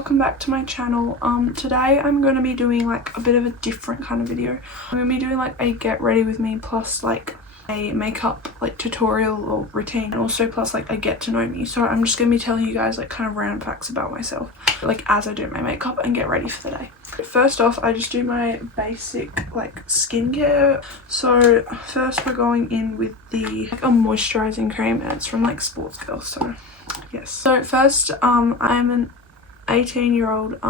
welcome back to my channel. Today I'm going to be doing like a bit of a different kind of video. I'm going to be doing like a get ready with me plus like a makeup like tutorial or routine, and also plus like a get to know me. So I'm just going to be telling you guys like kind of random facts about myself like as I do my makeup and get ready for the day. First off, I just do my basic like skincare. So first we're going in with the like a moisturizing cream, and it's from like Sports Girl. So yes. So first I'm an 18-year-old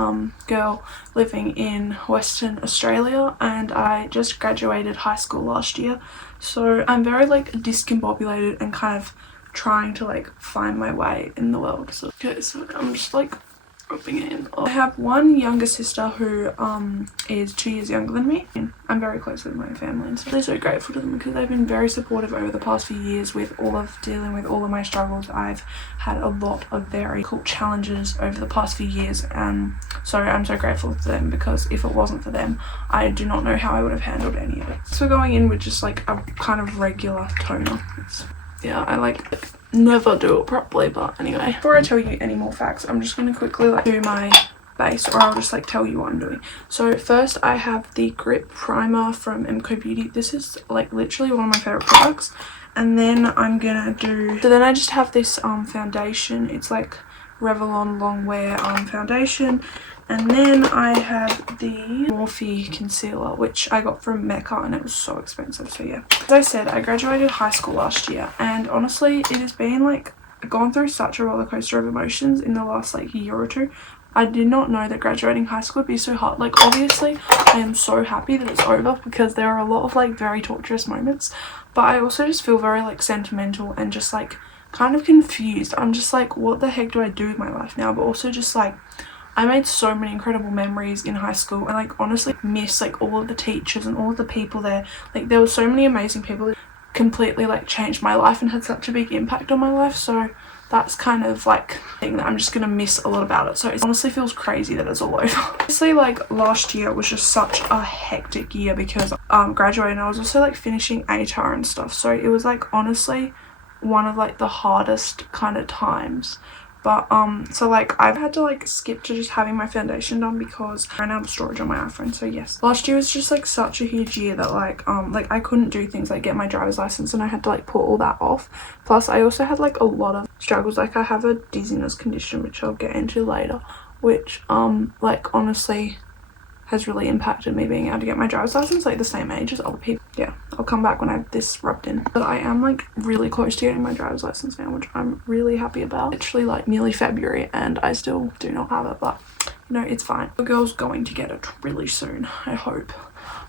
girl living in Western Australia, and I just graduated high school last year. So I'm very like discombobulated and kind of trying to like find my way in the world. So okay, so I'm just like rubbing it in. I have one younger sister who is 2 years younger than me. I'm very close with my family, and so I'm so grateful to them because they've been very supportive over the past few years with dealing with all of my struggles. I've had a lot of very cool challenges over the past few years, and so I'm so grateful to them, because if it wasn't for them, I do not know how I would have handled any of it. So we're going in with just like a kind of regular toner. Yeah, I like never do it properly, but anyway. Before I tell you any more facts, I'm just going to quickly like do my base, or I'll just like tell you what I'm doing. So first I have the Grip Primer from MCO Beauty. This is like literally one of my favorite products. And then I'm gonna do, so then I just have this foundation. It's like Revlon Long Wear foundation. And then I have the Morphe concealer, which I got from Mecca, and it was so expensive. So yeah, as I said, I graduated high school last year, and honestly it has been like gone through such a roller coaster of emotions in the last like year or two. I did not know that graduating high school would be so hard. Like obviously I am so happy that it's over, because there are a lot of like very torturous moments, but I also just feel very like sentimental and just like kind of confused. I'm just like, what the heck do I do with my life now? But also just like, I made so many incredible memories in high school, and like honestly miss like all of the teachers and all of the people there. Like there were so many amazing people that completely like changed my life and had such a big impact on my life. So that's kind of like thing that I'm just gonna miss a lot about it. So it honestly feels crazy that it's all over. Obviously like last year was just such a hectic year because graduating, I was also like finishing ATAR and stuff. So it was like honestly one of like the hardest kind of times. But so like I've had to like skip to just having my foundation done because I ran out of storage on my iPhone. So yes, last year was just like such a huge year that like I couldn't do things like get my driver's license, and I had to like put all that off. Plus I also had like a lot of struggles. Like I have a dizziness condition, which I'll get into later, which like honestly has really impacted me being able to get my driver's license like the same age as other people. Yeah, I'll come back when I have this rubbed in. But I am like really close to getting my driver's license now, which I'm really happy about. Literally like nearly February and I still do not have it, but you know, it's fine. The girl's going to get it really soon, I hope.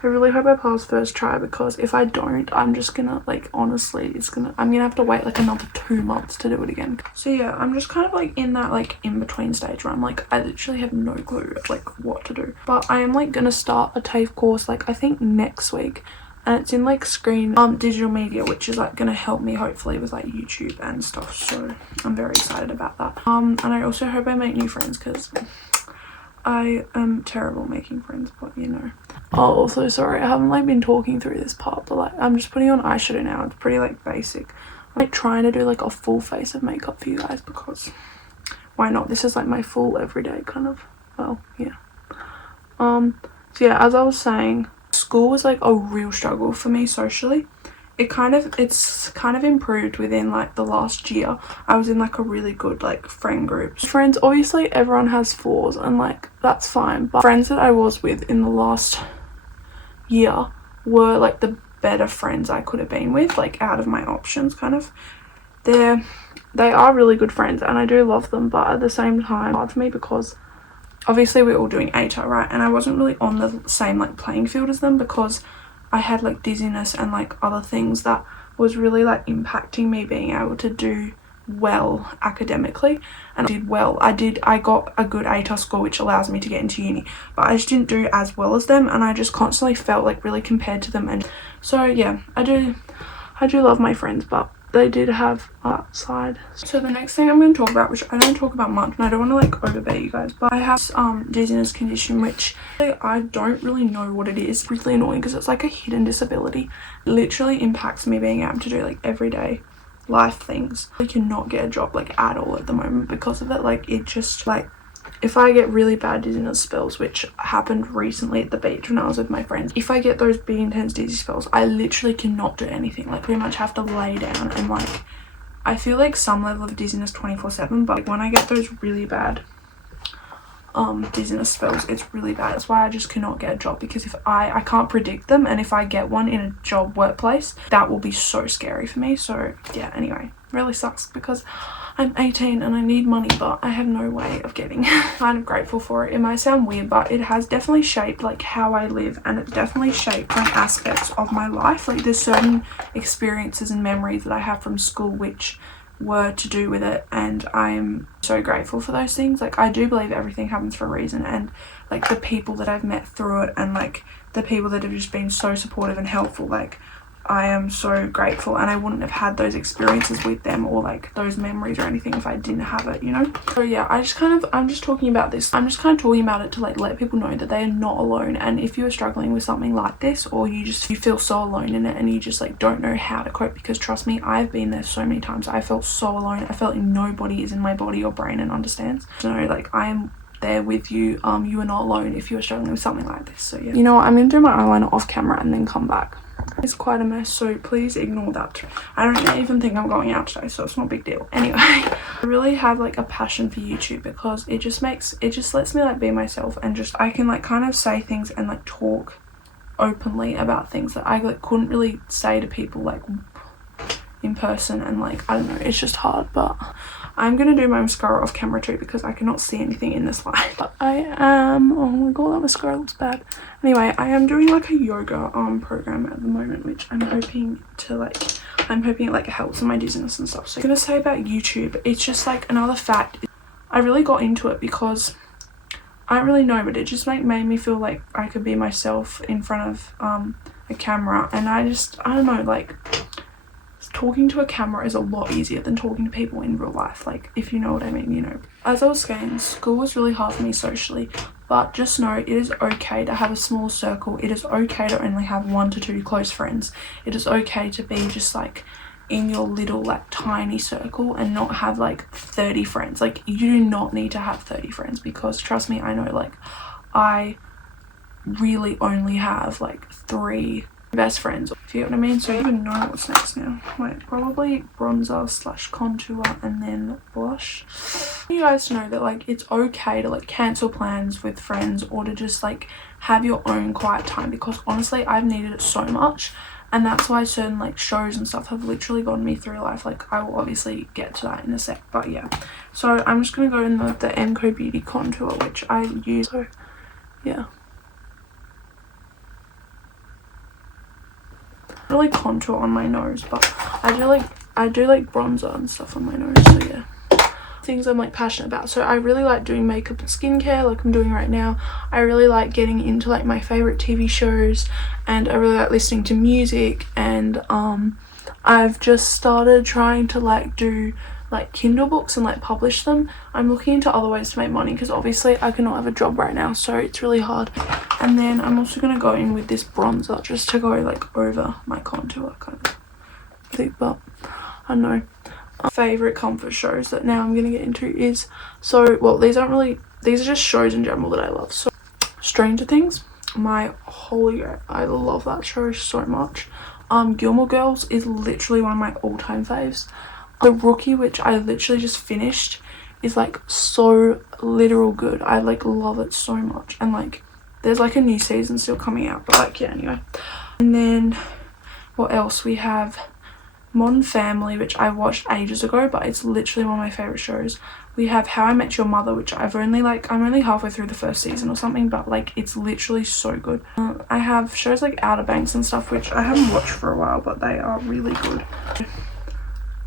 I really hope I pass first try, because if I don't, I'm just gonna like honestly I'm gonna have to wait like another 2 months to do it again. So yeah, I'm just kind of like in that like in between stage where I'm like I literally have no clue like what to do. But I am like gonna start a TAFE course like I think next week, and it's in like digital media, which is like gonna help me hopefully with like YouTube and stuff. So I'm very excited about that. And I also hope I make new friends, because I am terrible making friends, but you know. Oh, also sorry, I haven't like been talking through this part, but like I'm just putting on eyeshadow now. It's pretty like basic. I'm like trying to do like a full face of makeup for you guys, because why not? This is like my full everyday kind of, well, yeah. So yeah, as I was saying, school was like a real struggle for me socially. It's kind of improved within like the last year. I was in like a really good like friend group. Friends, obviously everyone has flaws, and like that's fine, but friends that I was with in the last year were like the better friends I could have been with, like out of my options kind of. They are really good friends and I do love them, but at the same time hard for me because obviously we're all doing ATAR, right? And I wasn't really on the same like playing field as them, because I had like dizziness and like other things that was really like impacting me being able to do well academically. And I did well. I got a good ATAR score, which allows me to get into uni, but I just didn't do as well as them, and I just constantly felt like really compared to them. And so yeah, I do love my friends, but they did have that side. So the next thing I'm going to talk about, which I don't talk about much and I don't want to like overbear you guys, but I have dizziness condition, which I don't really know what it is. It's really annoying because it's like a hidden disability. It literally impacts me being able to do like everyday life things. I cannot get a job like at all at the moment because of it. Like it just like if I get really bad dizziness spells, which happened recently at the beach when I was with my friends, if I get those big intense dizzy spells, I literally cannot do anything. Like, pretty much have to lay down, and like I feel like some level of dizziness 24/7, but when I get those really bad dizziness spells, it's really bad. That's why I just cannot get a job, because if I can't predict them, and if I get one in a job workplace, that will be so scary for me. So yeah, anyway, really sucks because I'm 18 and I need money, but I have no way of getting it. Kind of grateful for it. It might sound weird, but it has definitely shaped like how I live, and it's definitely shaped like aspects of my life. Like, there's certain experiences and memories that I have from school which were to do with it, and I'm so grateful for those things. Like, I do believe everything happens for a reason, and like the people that I've met through it, and like the people that have just been so supportive and helpful, like I am so grateful, and I wouldn't have had those experiences with them or like those memories or anything if I didn't have it, you know. So yeah, I'm just talking about this. I'm just kind of talking about it to like let people know that they are not alone, and if you are struggling with something like this, or you feel so alone in it and you just like don't know how to cope, because trust me, I've been there so many times. I felt so alone. I felt like nobody is in my body or brain and understands. So like, I am there with you. You are not alone if you are struggling with something like this. So yeah, you know what, I'm gonna do my eyeliner off camera and then come back. It's quite a mess, so please ignore that. I don't even think I'm going out today, so it's not a big deal. Anyway, I really have like a passion for YouTube, because it just lets me like be myself, and just I can like kind of say things and like talk openly about things that I like couldn't really say to people like in person, and like I don't know, it's just hard. But I'm gonna do my mascara off camera too, because I cannot see anything in this light. But I am, oh my god, that mascara looks bad. Anyway, I am doing like a yoga program at the moment, which I'm hoping it like helps with my dizziness and stuff. So I'm gonna say about YouTube, it's just like another fact. I really got into it because I don't really know, but it just like made me feel like I could be myself in front of a camera, and I don't know, like talking to a camera is a lot easier than talking to people in real life, like, if you know what I mean, you know. As I was saying, school was really hard for me socially, but just know it is okay to have a small circle. It is okay to only have 1 to 2 close friends. It is okay to be just like in your little like tiny circle and not have like 30 friends. Like, you do not need to have 30 friends, because trust me, I know, like, I really only have like 3 best friends, if you know what I mean. So I don't even know what's next now. Like, probably bronzer / contour and then blush. You guys know that like it's okay to like cancel plans with friends, or to just like have your own quiet time, because honestly I've needed it so much, and that's why certain like shows and stuff have literally gotten me through life. Like, I will obviously get to that in a sec, but yeah. So I'm just gonna go in the Enco Beauty contour, which I use. So yeah, really contour on my nose, but I do like bronzer and stuff on my nose. So yeah, things I'm like passionate about. So I really like doing makeup and skincare, like I'm doing right now. I really like getting into like my favorite TV shows, and I really like listening to music, and I've just started trying to like do like Kindle books and like publish them. I'm looking into other ways to make money, because obviously I cannot have a job right now, so it's really hard. And then I'm also going to go in with this bronzer just to go like over my contour kind of thing. But I don't know. Favorite comfort shows that now I'm going to get into is, so well, these are just shows in general that I love. So Stranger Things, my holy, I love that show so much. Gilmore Girls is literally one of my all-time faves. The Rookie, which I literally just finished, is like so literal good. I like love it so much, and like there's like a new season still coming out, but like yeah, anyway. And then what else? We have Modern Family, which I watched ages ago, but it's literally one of my favorite shows. We have How I Met Your Mother, which I'm only halfway through the first season or something, but like it's literally so good. I have shows like Outer Banks and stuff, which I haven't watched for a while, but they are really good.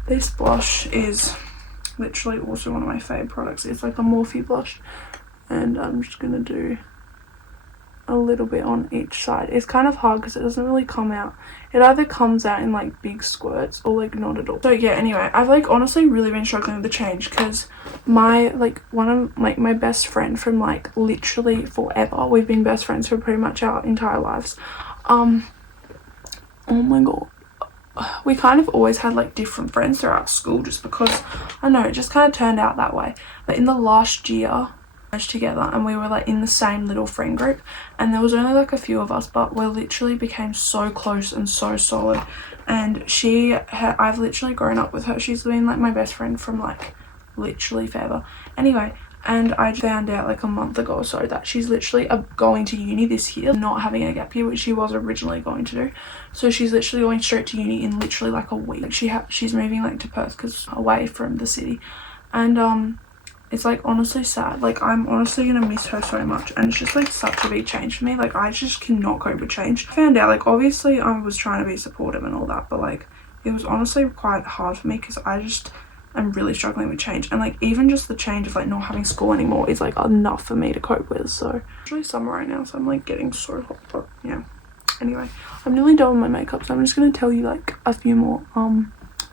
This blush is literally also one of my fave products. It's like a Morphe blush, and I'm just gonna do a little bit on each side. It's kind of hard because it doesn't really come out. It either comes out in like big squirts or like not at all. So yeah, anyway, I've like honestly really been struggling with the change, because my one of like my best friend from like literally forever, we've been best friends for pretty much our entire lives. Oh my god, we kind of always had like different friends throughout school, just because I don't know, it just kind of turned out that way. But in the last year, together, and we were like in the same little friend group, and there was only like a few of us, but we literally became so close and so solid. And I've literally grown up with her. She's been like my best friend from like literally forever. Anyway, and I found out like a month ago or so that she's literally going to uni this year, not having a gap year, which she was originally going to do. So she's literally going straight to uni in literally like a week. She's moving like to Perth, because away from the city. And it's like honestly sad. Like I'm honestly gonna miss her so much, and it's just like such a big change for me. Like I just cannot cope with change. I found out like obviously I was trying to be supportive and all that, but like it was honestly quite hard for me, because I'm really struggling with change, and like even just the change of like not having school anymore is like enough for me to cope with. So it's actually summer right now, so I'm like getting so hot, but yeah. Anyway, I'm nearly done with my makeup, so I'm just gonna tell you like a few more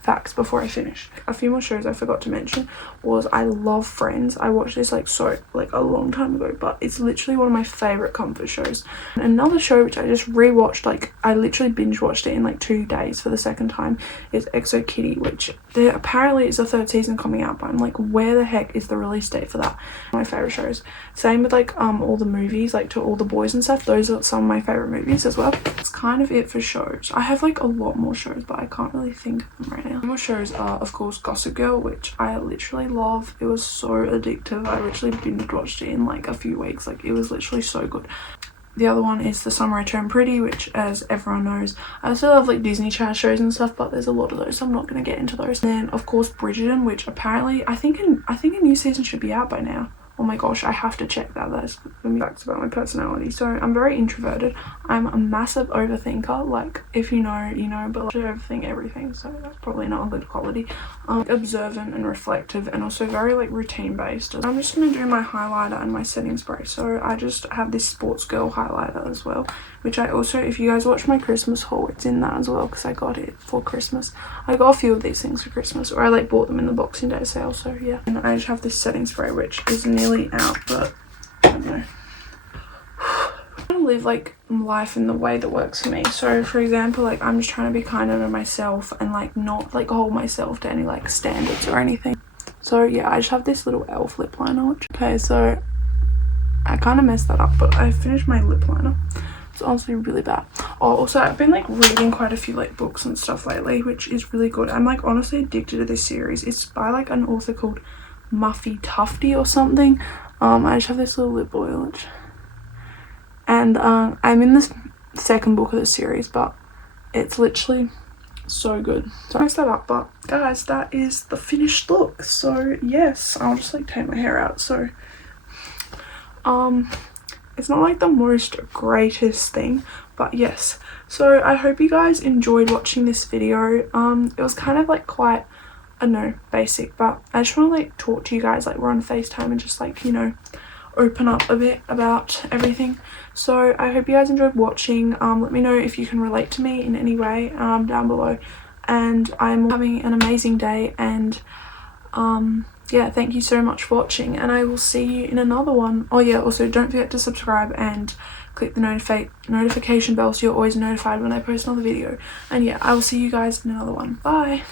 facts before I finish. A few more shows I forgot to mention was I love Friends. I watched this like a long time ago, but it's literally one of my favorite comfort shows. And another show which I just rewatched, like I literally binge watched it in like 2 days for the second time, is EXO Kitty, which apparently it's a 3rd season coming out, but I'm like, where the heck is the release date for that? My favorite shows. Same with like all the movies, like To All the Boys and stuff. Those are some of my favorite movies as well. It's kind of it for shows. I have like a lot more shows, but I can't really think of them right now. More shows are of course Gossip Girl, which I literally love. It was so addictive. I literally binge watched it in like a few weeks. Like it was literally so good. The other one is The Summer I Turned Pretty, which as everyone knows, I also love like Disney Channel shows and stuff, but there's a lot of those, so I'm not going to get into those. And then of course Bridgerton, which apparently I think a new season should be out by now. Oh my gosh, I have to check that. That's facts about my personality. So I'm very introverted. I'm a massive overthinker. Like if you know, you know, but like, I overthink everything, so that's probably not a good quality. Observant and reflective, and also very like routine based. I'm just gonna do my highlighter and my setting spray. So I just have this Sports Girl highlighter as well, which I also, if you guys watch my Christmas haul, it's in that as well, because I got it for Christmas. I got a few of these things for Christmas, or I like bought them in the Boxing Day sale, so yeah. And I just have this setting spray, which is nearly out, but I don't know. I want to live like life in the way that works for me. So for example, like I'm just trying to be kinder to myself and like not like hold myself to any like standards or anything. So yeah, I just have this little elf lip liner, which, okay, so I kind of messed that up, but I finished my lip liner. It's honestly really bad. Oh, also I've been like reading quite a few like books and stuff lately, which is really good. I'm like honestly addicted to this series. It's by like an author called Muffy Tufty or something. I just have this little lip oil, which, and I'm in this 2nd book of the series, but it's literally so good. So I messed that up, but guys, that is the finished look. So yes, I'll just like take my hair out. So it's not like the most greatest thing, but yes. So I hope you guys enjoyed watching this video. It was kind of like quite, I don't know, basic, but I just want to like talk to you guys. Like we're on FaceTime and just like, you know, open up a bit about everything. So I hope you guys enjoyed watching. Let me know if you can relate to me in any way down below. And I'm having an amazing day, and yeah, thank you so much for watching, and I will see you in another one. Oh yeah, also don't forget to subscribe and click the notification bell so you're always notified when I post another video. And yeah, I will see you guys in another one. Bye.